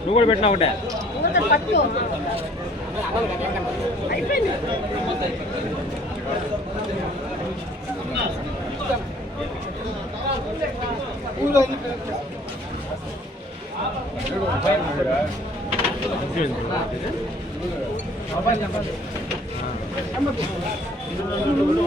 నువ్వు కూడా పెట్టినా ఒకటే పట్టుకో అయిపోయింది అన్న ఓ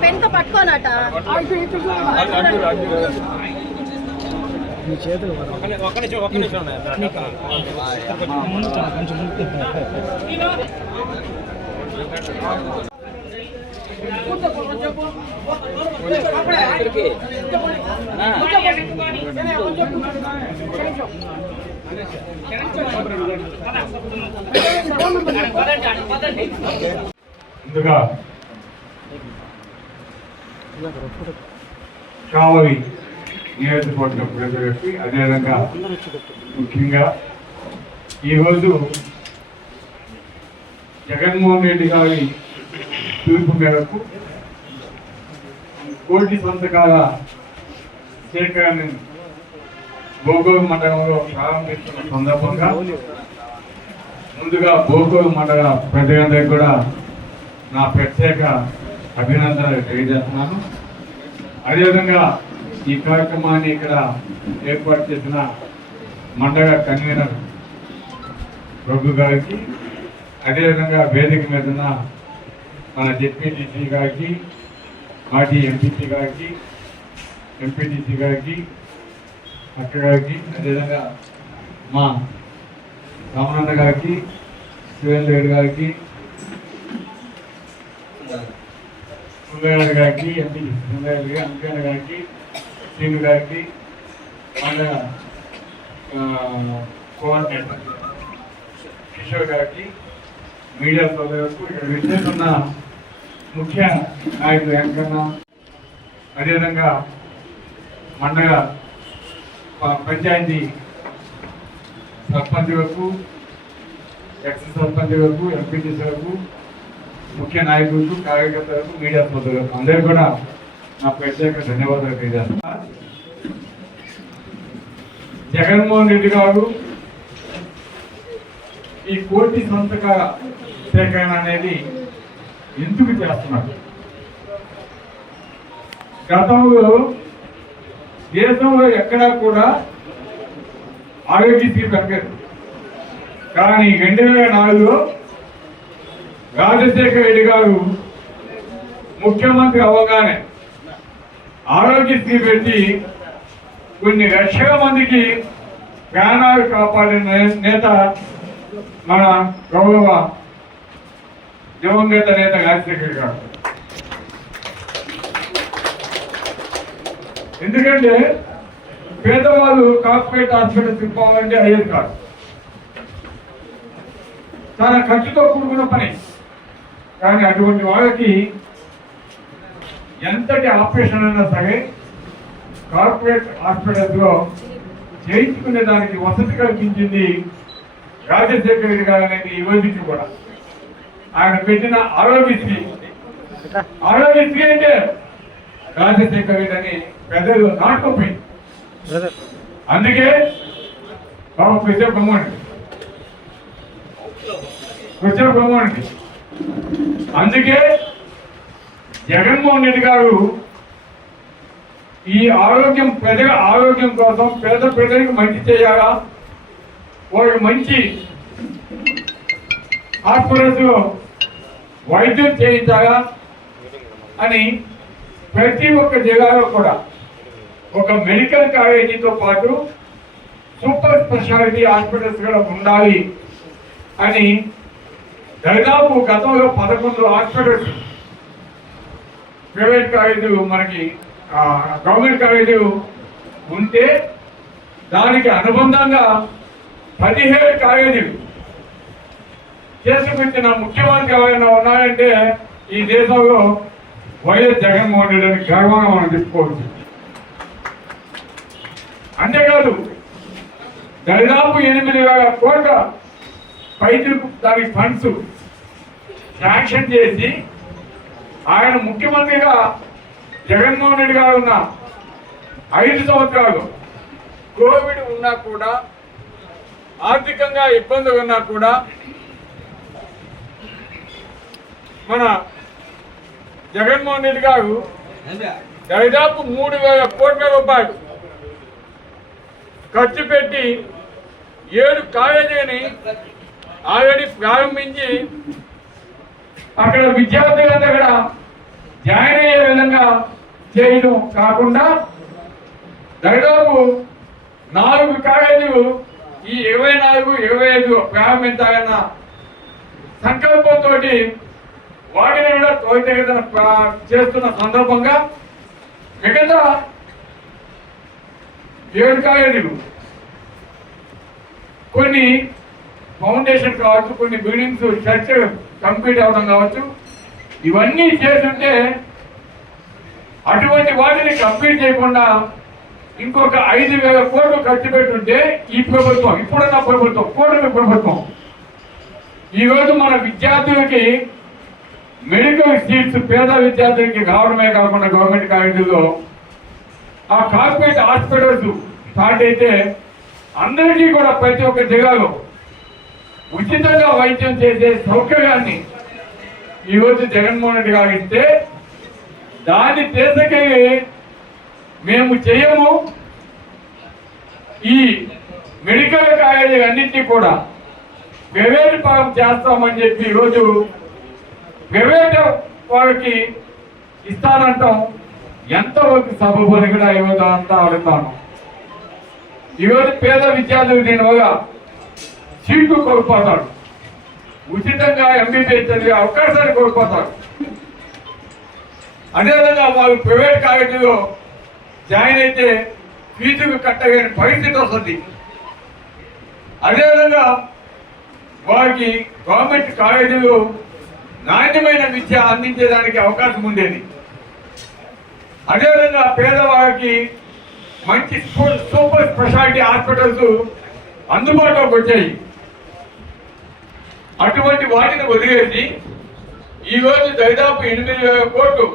పెన్తో పట్టుకోనట. ఒక్క నిమిషం ఒక్క నిమిషం ముందుగా కావలి నియోజకవర్గ ప్రజలకి అదేవిధంగా ముఖ్యంగా ఈరోజు జగన్మోహన్ రెడ్డి గారి పిలుపు మేరకు కోటి సంతకాల సేకరణ భోగోలు మండలంలో ప్రారంభిస్తున్న సందర్భంగా ముందుగా భోగోలు మండల ప్రజలందరికీ కూడా నా ప్రత్యేక అభినందనలు తెలియజేస్తున్నాను. అదేవిధంగా ఈ కార్యక్రమాన్ని ఇక్కడ ఏర్పాటు చేసిన మండల కన్వీనర్ రఘు గారికి అదేవిధంగా వేదిక మీద ఉన్న మన జెడ్పీటీసీ గారికి మాజీ ఎంపీసీ గారికి ఎంపీటీసీ గారికి అక్క గారికి అదేవిధంగా మా రామనన్న గారికి శివేంద్ర రెడ్డి గారికి సుందరగారి గారికి ఎంపీ సుందరగారి గారికి అంకయ్య గారికి శ్రీను గారికి మన కోఆర్డినేటర్ కిషోర్ గారికి మీడియా సోదరులకు ఇక్కడ విచ్చేస్తున్న ముఖ్య నాయకులు వెంకన్న అదేవిధంగా మండల పంచాయతీ సర్పంచ్ వరకు ఎక్స్ సర్పంచ్ వరకు సర్పంచులకు ఎంపీటీసీలకు ముఖ్య నాయకులకు కార్యకర్తలకు మీడియా సోదరులకు అందరూ కూడా నా ప్రత్యేక ధన్యవాదాలు తెలియజేస్తున్నా. జగన్మోహన్ రెడ్డి గారు ఈ కోటి సంతక సేకరణ అనేది ఎందుకు చేస్తున్నారు? గతంలో దేశంలో ఎక్కడా కూడా ఆరోగ్యశ్రీ తగ్గదు కానీ రెండు వేల నాలుగులో రాజశేఖర రెడ్డి గారు ముఖ్యమంత్రి అవగానే ఆరోగ్యశ్రీ పెట్టి కొన్ని లక్షల మందికి ప్రాణాలు కాపాడిన నే- నేత మన గౌరవ దివంగత నేత రాజశేఖర్ గారు. ఎందుకంటే పేదవాళ్ళు కార్పొరేట్ హాస్పిటల్ తిప్పాలంటే అయ్యేది కాదు చాలా ఖర్చుతో కూడుకున్న పని. కానీ అటువంటి వాళ్ళకి ఎంతటి ఆపరేషన్ అయినా సరే కార్పొరేట్ హాస్పిటల్స్లో చేయించుకునే దానికి వసతి కల్పించింది రాజశేఖర రెడ్డి గారు అనేది ఈ రోజుకి కూడా. ఆయన పెట్టిన ఆరోగ్యశ్రీ. ఆరోగ్యశ్రీ అంటే రాజశేఖర రెడ్డి అని పెద్దలు నాటుకుపోయింది. అందుకే బాబు ప్రజా బ్రహ్మండి. ప్రజా బ్రహ్మండి. అందుకే జగన్మోహన్ రెడ్డి గారు ఈ ఆరోగ్యం ప్రజల ఆరోగ్యం కోసం పేద ప్రజలకు మంచి చేయాలా? వాళ్ళకి మంచి హాస్పిటల్స్లో వైద్యం చేయించాలా? అని ప్రతి ఒక్క జిల్లాలో కూడా ఒక మెడికల్ కాలేజీతో పాటు సూపర్ స్పెషాలిటీ హాస్పిటల్స్ కూడా ఉండాలి అని దాదాపు గతంలో పదకొండు హాస్పిటల్స్ ప్రైవేట్ కాలేజీలు మనకి గవర్నమెంట్ కాలేజీలు ఉంటే దానికి అనుబంధంగా పదిహేడు కాలేజీలు చేసుకొచ్చిన ముఖ్యమంత్రి ఎవరైనా ఉన్నారంటే ఈ దేశంలో వైఎస్ జగన్మోహన్ రెడ్డి అని గర్వంగా మనం చెప్పుకోవచ్చు. అంతేకాదు దరిదాపు ఎనిమిది వేల కోట్ల పైచులకు దానికి ఫండ్స్ శాంక్షన్ చేసి ఆయన ముఖ్యమంత్రిగా జగన్మోహన్ రెడ్డి గారు ఉన్న ఐదు సంవత్సరాలు కోవిడ్ ఉన్నా కూడా ఆర్థికంగా ఇబ్బందులు ఉన్నా కూడా మన జగన్మోహన్ రెడ్డి గారు దాదాపు మూడు వేల కోట్ల రూపాయలు ఖర్చు పెట్టి ఏడు కాలేజీని ఆల్రెడీ ప్రారంభించి అక్కడ విద్యార్థులంతా కూడా జాయిన్ అయ్యే విధంగా చేయడం కాకుండా దాదాపు నాలుగు కాలేజీలు ఈ ఇరవై నాలుగు ఇరవై ఐదు ప్రారంభించాలన్న సంకల్పంతో వాటిని కూడా త్వరితగతిన చేస్తున్న సందర్భంగా మిగతా ఏడు కాలేజీలు కొన్ని ఫౌండేషన్ కావచ్చు కొన్ని బిల్డింగ్స్ చర్చ్ కంప్లీట్ అవడం కావచ్చు ఇవన్నీ చేస్తుంటే అటువంటి వాటిని కంప్లీట్ చేయకుండా ఇంకొక ఐదు వేల కోట్లు ఖర్చు పెట్టుంటే ఈ ప్రభుత్వం ఇప్పుడున్న ప్రభుత్వం కూటమి ప్రభుత్వం. ఈరోజు మన విద్యార్థులకి మెడికల్ సీట్స్ పేద విద్యార్థులకి రావడమే కాకుండా గవర్నమెంట్ కాలేజీల్లో ఆ కార్పొరేట్ హాస్పిటల్స్ స్టార్ట్ అయితే అందరికీ కూడా ప్రతి ఒక్క జిల్లాలో ఉచితంగా వైద్యం చేసే సౌకర్యాన్ని ఈరోజు జగన్మోహన్ రెడ్డి గారు ఇస్తే దాన్ని తీసుకెళ్ళి మేము చేయము. ఈ మెడికల్ కాలేజీలన్నింటినీ కూడా ప్రైవేట్ పరం చేస్తామని చెప్పి ఈరోజు ప్రైవేట్ వాళ్ళకి ఇస్తానంటాం. ఎంతవరకు సభపోని కూడా ఏమవుతా అంతా అడుగుతాను. ఈరోజు పేద విద్యార్థులు దీనివల్ల సీట్లు కోల్పోతాడు ఉచితంగా ఎంబీబీఎస్ చదివే అవకాశాన్ని కోల్పోతారు. అదేవిధంగా వాళ్ళు ప్రైవేట్ కాలేజీలో జాయిన్ అయితే ఫీజుకు కట్టలేని పరిస్థితి వస్తుంది. అదేవిధంగా వారికి గవర్నమెంట్ కాలేజీలు నాణ్యమైన విద్య అందించేదానికి అవకాశం ఉండేది. అదేవిధంగా పేదవారికి మంచి సూపర్ స్పెషాలిటీ హాస్పిటల్స్ అందుబాటులోకి వచ్చాయి. అటువంటి వాటిని వదిలేసి ఈరోజు దాదాపు ఎనిమిది వేల కోట్లు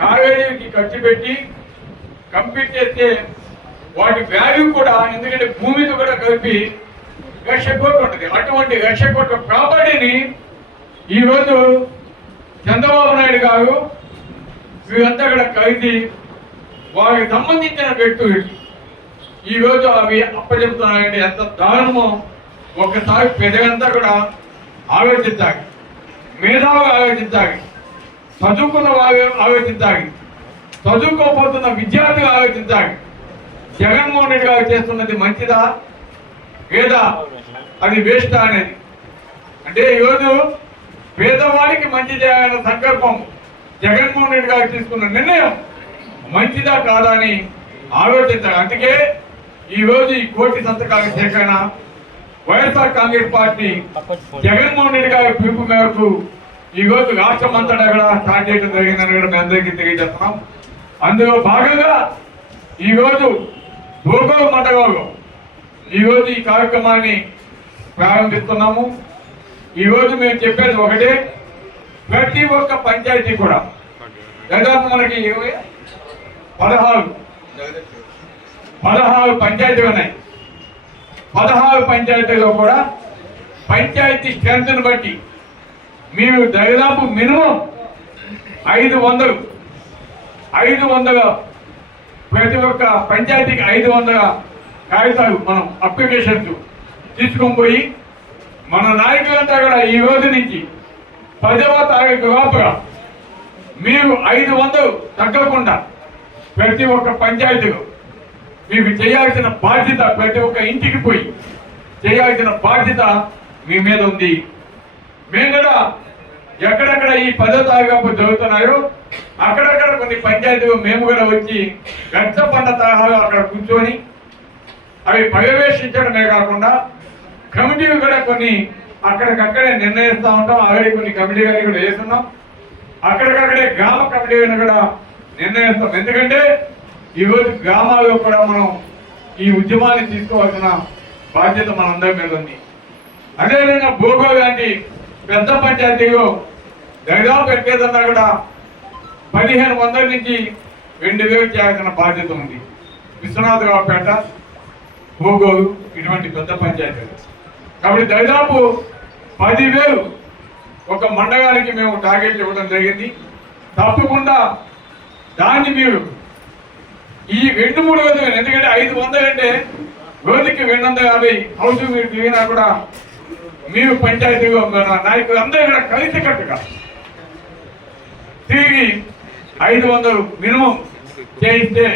కావేరీకి ఖర్చు పెట్టి కంప్లీట్ చేస్తే వాటి వాల్యూ కూడా ఎందుకంటే భూమితో కూడా కలిపి లక్ష కోట్లు ఉంటుంది. అటువంటి లక్ష కోట్ల ప్రాపర్టీని ఈరోజు చంద్రబాబు నాయుడు గారు వీరంతా కూడా కలిసి వారికి సంబంధించిన వ్యక్తులు ఈరోజు అవి అప్పచెప్తున్నారంటే ఎంత దారుణమో ఒక్కసారి పెద్దగంతా కూడా ఆలోచించాలి మేధావులు ఆలోచించాలి చదువుకున్న వారు ఆలోచించాలి చదువుకోబోతున్న విద్యార్థులు ఆలోచించాలి జగన్మోహన్ రెడ్డి గారు చేస్తున్నది మంచిదా? లేదా? అది వేస్టా అనేది? అంటే ఈరోజు పేదవాడికి మంచి చేయాలన్న సంకల్పం జగన్మోహన్ రెడ్డి గారు తీసుకున్న నిర్ణయం మంచిదా కాదా అని ఆలోచించాలి. అందుకే ఈరోజు ఈ కోటి సంతకాల సేకరణ వైఎస్ఆర్ కాంగ్రెస్ పార్టీ జగన్మోహన్ రెడ్డి గారి పిలుపు మేరకు ఈ రోజు రాష్ట్రం అంతటా కూడా స్టార్ట్ చేయడం జరిగిందని కూడా మేము అందరికీ తెలియజేస్తున్నాం అందులో భాగంగా ఈరోజు భూగోళ మండలంలో ఈరోజు ఈ కార్యక్రమాన్ని ప్రారంభిస్తున్నాము. ఈ రోజు మేము చెప్పేది ఒకటే ప్రతి ఒక్క పంచాయతీ కూడా దాదాపు మనకి పదహారు పదహారు పంచాయతీలు ఉన్నాయి. పదహారు పంచాయతీలో కూడా పంచాయతీ స్ట్రెంత్ను బట్టి మీరు దాదాపు మినిమం ఐదు వందలు ఐదు వందల ప్రతి ఒక్క పంచాయతీకి ఐదు వందల కాగితాలు మనం అప్లికేషన్స్ తీసుకొని పోయి మన నాయకులంతా కూడా ఈ రోజు నుంచి పదవ తారీఖు లోపల మీరు ఐదు వందలు తగ్గకుండా ప్రతి ఒక్క పంచాయతీలో మీకు చేయాల్సిన బాధ్యత ప్రతి ఒక్క ఇంటికి పోయి చేయాల్సిన బాధ్యత మీ మీద ఉంది. మేము కూడా ఎక్కడెక్కడ ఈ పదో తారీఖు జరుగుతున్నాయో అక్కడక్కడ కొన్ని పంచాయతీలు మేము కూడా వచ్చి గచ్చ పంట తరహాలో అక్కడ కూర్చొని అవి పర్యవేక్షించడమే కాకుండా కమిటీలు కూడా కొన్ని అక్కడికక్కడే నిర్ణయిస్తూ ఉంటాం. ఆల్రెడీ కొన్ని కమిటీలు కూడా వేస్తున్నాం అక్కడికక్కడే గ్రామ కమిటీలను కూడా నిర్ణయిస్తాం. ఎందుకంటే ఈరోజు గ్రామాల్లో కూడా మనం ఈ ఉద్యమాన్ని తీసుకోవాల్సిన బాధ్యత మనందరి మీద ఉంది. అదేవిధంగా భూగో గాంధీ పెద్ద పంచాయతీలో దరిదాపు పెట్టేదన్నా కూడా పదిహేను వందల నుంచి రెండు వేలు చేయాల్సిన బాధ్యత ఉంది. విశ్వనాథరావుపేట భూగోలు ఇటువంటి పెద్ద పంచాయతీలు. కాబట్టి దాదాపు పదివేలు ఒక మండగానికి మేము టార్గెట్లు ఇవ్వడం జరిగింది. తప్పకుండా దాన్ని మీరు ఈ రెండు మూడు వేలు ఎందుకంటే ఐదు వందలు అంటే రోజుకి రెండు వందల యాభై మీరు దిగినా కూడా మీరు పంచాయతీగా మన నాయకులు అందరూ కూడా కలిసి కట్టుగా తిరిగి ఐదు వందలు మినిమం చేయిస్తే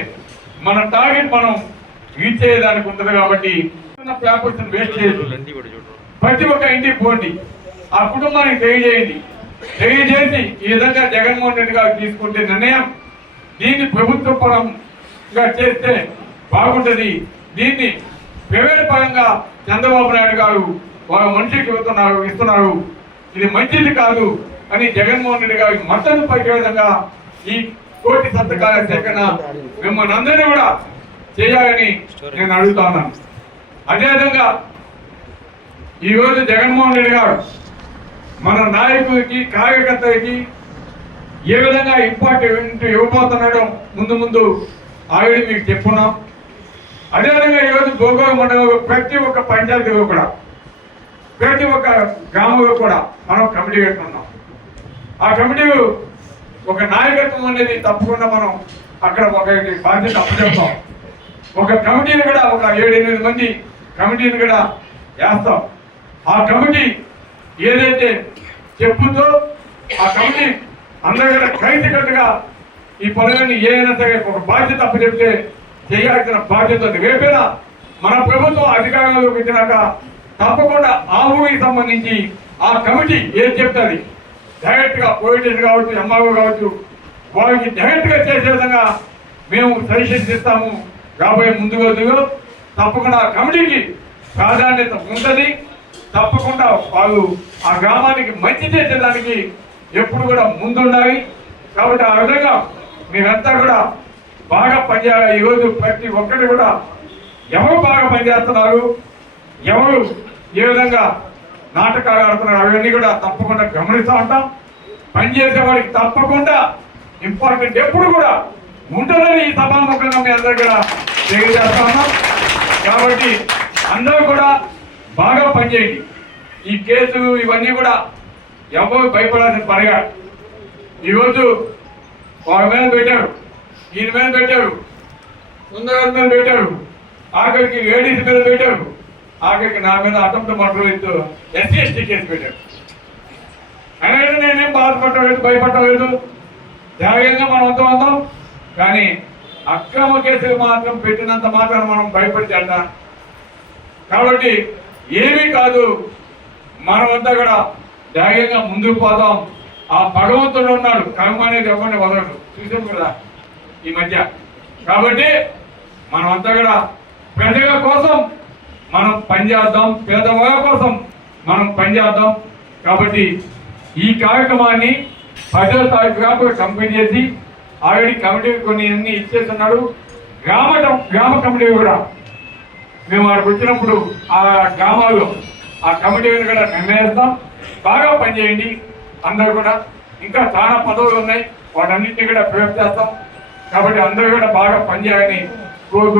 మన టార్గెట్ మనం రీచ్ అయ్యేదానికి ఉంటుంది కాబట్టి పేపర్స్ వేస్ట్ చేయదు ప్రతి ఒక్క ఇంటికి పోండి. ఆ కుటుంబానికి తెలియజేయండి. తెలియజేసి ఈ విధంగా జగన్మోహన్ రెడ్డి గారు తీసుకుంటే నిర్ణయం దీన్ని ప్రభుత్వ పరంగా చేస్తే బాగుంటది. దీన్ని ప్రైవేట్ పరంగా చంద్రబాబు నాయుడు గారు వాళ్ళ మనిషికి ఇస్తున్నారు ఇస్తున్నారు. ఇది మంచిది కాదు అని జగన్మోహన్ రెడ్డి గారికి మద్దతు పలికే విధంగా ఈ కోటి సంతకాల సేకరణ మిమ్మల్ని అందరినీ కూడా చేయాలని నేను అడుగుతా ఉన్నాను. అదేవిధంగా ఈ రోజు జగన్మోహన్ రెడ్డి గారు మన నాయకుడికి కార్యకర్తలకి ఏ విధంగా ఇంపార్టెంట్ ఇవ్వబోతున్నాడో ముందు ముందు ఆవిడ మీకు చెప్పున్నాం. అదేవిధంగా ఈరోజు గోగోగ మండలంలో ప్రతి ఒక్క పంచాయతీలో కూడా ప్రతి ఒక్క గ్రామంలో కూడా మనం కమిటీ పెట్టుకున్నాం. ఆ కమిటీ ఒక నాయకత్వం అనేది తప్పకుండా మనం అక్కడ ఒక బాధ్యత అప్పచెప్తాం. ఒక కమిటీని కూడా ఒక ఏడు ఎనిమిది మంది కమిటీని కూడా వేస్తాం. ఆ కమిటీ ఏదైతే చెప్పుతో ఆ కమిటీ అందరూ కైతికట్టుగా ఈ పనులని ఏదైనా సరే ఒక బాధ్యత అప్పచెప్తే చేయాల్సిన బాధ్యత రేపేనా మన ప్రభుత్వం అధికారంలోకి వచ్చినాక తప్పకుండా ఆ ఊరికి సంబంధించి ఆ కమిటీ ఏం చెప్తుంది? డైరెక్ట్గా గా కావచ్చు ఎంఆర్ఓ కావచ్చు వారికి డైరెక్ట్గా చేసే విధంగా మేము సజెషన్స్ ఇస్తాము. రాబోయే ముందు రోజుల్లో తప్పకుండా కమిటీకి ప్రాధాన్యత ఉంటుంది. తప్పకుండా వాళ్ళు ఆ గ్రామానికి మంచి చేసేదానికి ఎప్పుడు కూడా ముందుండాలి. కాబట్టి ఆ విధంగా మీరంతా కూడా బాగా పనిచేయాలి. ఈరోజు ప్రతి ఒక్కటి కూడా ఎవరు బాగా పనిచేస్తున్నారు ఎవరు ఏ విధంగా నాటకాలు ఆడుతున్నారు అవన్నీ కూడా తప్పకుండా గమనిస్తూ ఉంటాం. పనిచేసే వాడికి తప్పకుండా ఇంపార్టెంట్ ఎప్పుడు కూడా ఉంటుందని ఈ సభాముఖంగా మీ అందరికీ కూడా తెలియజేస్తా ఉన్నాం. కాబట్టి అందరూ కూడా బాగా పనిచేయండి. ఈ కేసు ఇవన్నీ కూడా ఎవరు భయపడాల్సిన పనిగా ఈరోజు వారి మీద పెట్టారు దీని మీద పెట్టారు సుందరం మీద పెట్టారు ఆఖరికి లేడీస్ మీద పెట్టారు ఆఖరికి నా మీద attempt murder SC ST case పెట్టారు. అనేది నేనేం బాధపడలేదు భయపడలేదు ధైర్యంగా మనం అంతా ఉందాం. కానీ అక్రమ కేసులు మాత్రం పెట్టినంత మాత్రం మనం భయపడితే కాబట్టి ఏమీ కాదు మనమంతా కూడా ధైర్యంగా ముందుకు పోదాం. ఆ భగవంతుడు ఉన్నాడు కర్మ అనేది ఎవరిని వదలడు. చూసాం కదా ఈ మధ్య. కాబట్టి మనమంతా కూడా ప్రజల కోసం మనం పనిచేద్దాం పేదవాళ్ళ కోసం మనం పనిచేద్దాం కాబట్టి ఈ కార్యక్రమాన్ని పదో తారీఖు కాకుండా కంప్లీట్ చేసి ఆల్రెడీ కమిటీ కొన్ని అన్ని ఇచ్చేస్తున్నాడు గ్రామ గ్రామ కమిటీ కూడా. మేము అక్కడికి వచ్చినప్పుడు ఆ గ్రామాల్లో ఆ కమిటీని కూడా నిర్ణయిస్తాం. బాగా పనిచేయండి. అందరు కూడా. ఇంకా చాలా పదవులు ఉన్నాయి. వాటన్నింటినీ కూడా ప్రయోగ చేస్తాం. కాబట్టి అందరూ కూడా బాగా పనిచేయాలని కోరుకుంటున్నాం.